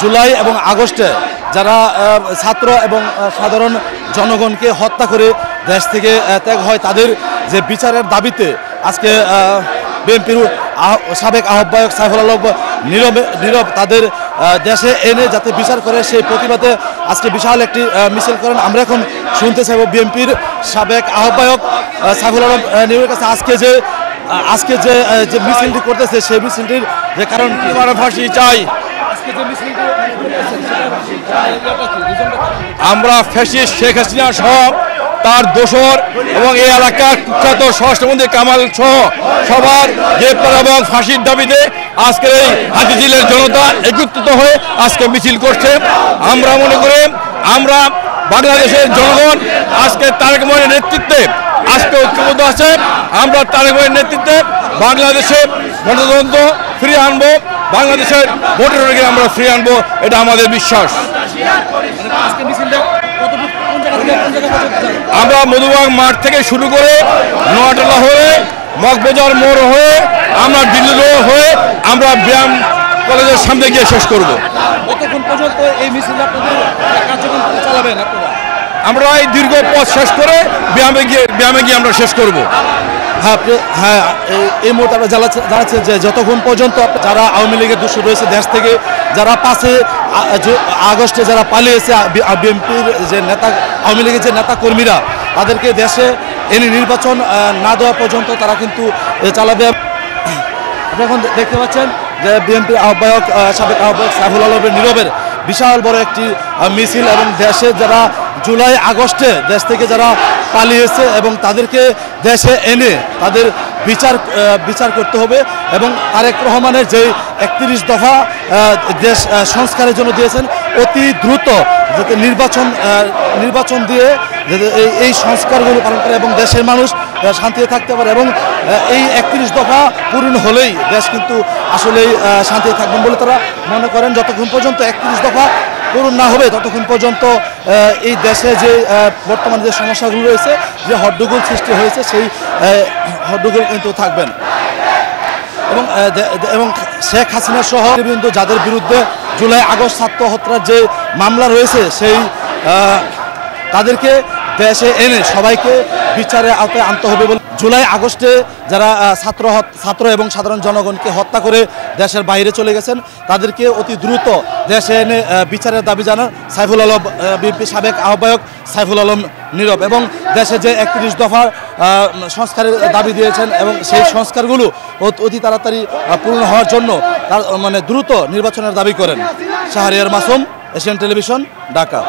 জুলাই এবং আগস্টে যারা ছাত্র এবং সাধারণ জনগণকে হত্যা করে দেশ থেকে ত্যাগ হয় তাদের যে বিচারের দাবিতে আজকে বিএনপির সাবেক আহ্বায়ক সাইফুল আলম নীরব তাদের দেশে এনে যাতে বিচার করে সেই প্রতিবাদে আজকে বিশাল একটি মিছিল করেন। আমরা এখন শুনতে চাইব বিএনপির সাবেক আহ্বায়ক সাইফুল আলম নীরবের কাছে আজকে যে মিছিলটি করতেছে সেই মিছিলটির যে কারণ ফাঁসি চাই। আমরা ফ্যাসিস্ট শেখ হাসিনা সহ তার দোসর এবং এই এলাকার কুখ্যাত স্বরাষ্ট্রমন্ত্রী কামাল সহ সবার গ্রেপ্তার এবং ফাঁসির দাবিতে আজকে এই হাতিঝিলের জনতা একত্রিত হয়ে আজকে মিছিল করছে। আমরা মনে করি আমরা বাংলাদেশের জনগণ আজকে তারেক রহমানের নেতৃত্বে আজকে ঐক্যবদ্ধ আছে। আমরা তারেক রহমানের নেতৃত্বে বাংলাদেশে গণতন্ত্র ফিরিয়ে আনবো, বাংলাদেশের ভোটারকে আমরা ফিরিয়ে আনবো, এটা আমাদের বিশ্বাস। আমরা মধুবাগ মাঠ থেকে শুরু করে নোয়াটালা হয়ে মগবাজার মোড় হয়ে আমরা দিল্লি রোড হয়ে আমরা ব্যায়াম কলেজের সামনে গিয়ে শেষ করব। কতক্ষণ পর্যন্ত এই মিছিল আপনাদের কার্যক্রম চালাবেন আপনারা? আমরা এই দীর্ঘ পথ শেষ করে ব্যায়ামে গিয়ে আমরা শেষ করব। হ্যাঁ, এই মুহূর্তে আমরা জানাচ্ছি যে যতক্ষণ পর্যন্ত যারা আওয়ামী লীগের দোষী রয়েছে দেশ থেকে, যারা 5 আগস্টে যারা পালিয়েছে বিএনপির যে নেতা আওয়ামী লীগের যে নেতা কর্মীরা তাদেরকে দেশে এনে নির্বাচন না দেওয়া পর্যন্ত তারা কিন্তু চালাবে। আপনি এখন দেখতে পাচ্ছেন যে বিএনপির সাবেক আহ্বায়ক সাইফুল আলমের নীরবের বিশাল বড় একটি মিছিল এবং দেশে যারা জুলাই আগস্টে দেশ থেকে যারা পালিয়েছে এবং তাদেরকে দেশে এনে তাদের বিচার করতে হবে এবং তারেক রহমানের যে 31 দফা দেশ সংস্কারের জন্য দিয়েছেন অতি দ্রুত যাতে নির্বাচন দিয়ে এই সংস্কারগুলো পালন করে এবং দেশের মানুষ শান্তিতে থাকতে পারে এবং এই 31 দফা পূরণ হলেই দেশ কিন্তু আসলেই শান্তিতে থাকবেন বলে তারা মনে করেন। যতক্ষণ পর্যন্ত 31 দফা পূরণ না হবে ততক্ষণ পর্যন্ত এই দেশে যে বর্তমানে যে সমস্যাগুলো রয়েছে, যে হট্টগোল সৃষ্টি হয়েছে সেই হট্টগোল কিন্তু থাকবেন এবং শেখ হাসিনা সহ কিন্তু যাদের বিরুদ্ধে জুলাই আগস্ট ছাত্র হত্যার যে মামলা রয়েছে সেই তাদেরকে দেশে এনে সবাইকে বিচারের আওতায় আনতে হবে বলে জুলাই আগস্টে যারা ছাত্র এবং সাধারণ জনগণকে হত্যা করে দেশের বাইরে চলে গেছেন তাদেরকে অতি দ্রুত দেশে এনে বিচারের দাবি জানান সাইফুল আলম বিএনপি সাবেক আহ্বায়ক সাইফুল আলম নীরব এবং দেশে যে 31 দফার সংস্কারের দাবি দিয়েছেন এবং সেই সংস্কারগুলো অতি তাড়াতাড়ি পূর্ণ হওয়ার জন্য তার দ্রুত নির্বাচনের দাবি করেন। Shahriar Masum, Asian television, Dhaka.